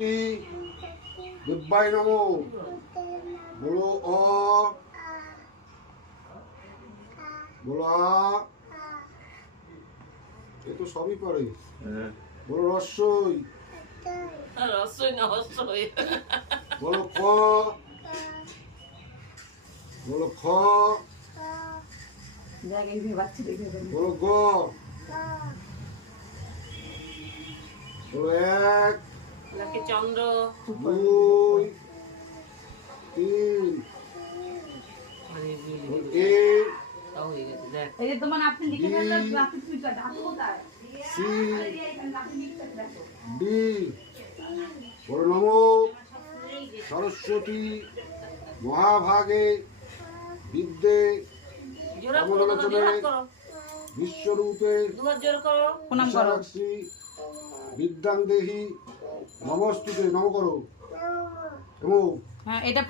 दिव्याय नमो। बोलो अ, बोलो आ, ये तो सभी पढ़े। बोलो रसोई, রসই না হসই बोलो क, बोलो ख, बोलो ग, बोलो एक, নাকি চন্দ্র দুই, তিন, बोलो ए, তাও হয়ে গেছে দেখ এই যে তোমার আপনি লিখে ফেললেন গ্রাফিক ফিচার ডাকো কোথায় सी, গ্রাফিক ফিচার দেখো डी, बोलो नमो सरस्वती महाभागे विद्ये জোরে করো দাদা, জোরে করো विश्वरूपे দুবার জোরে করো প্রণাম করো विशालाक्षी विद्यां देहि नमस्तुते नमो करो नमो। হ্যাঁ এটা